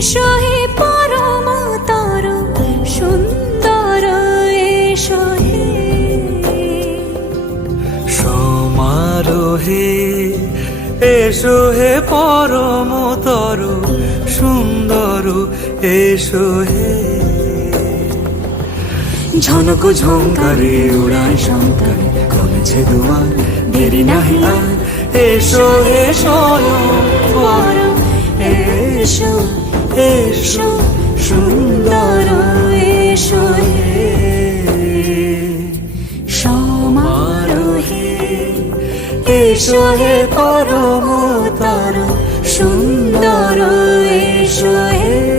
এসো হে পরমতর সুন্দর এসো হে সমারোহে এসো হে পরমতর সুন্দর এসো হে ঝনক ঝঙ্কারে উড়ায় শঙ্কারে খুলেছে দুয়ার দেরি নাহি আর এসো হে স্বয়ংবর এসো এসো সুন্দর এসো হে সমারোহে এসো হে পরমতর সুন্দর এসো হে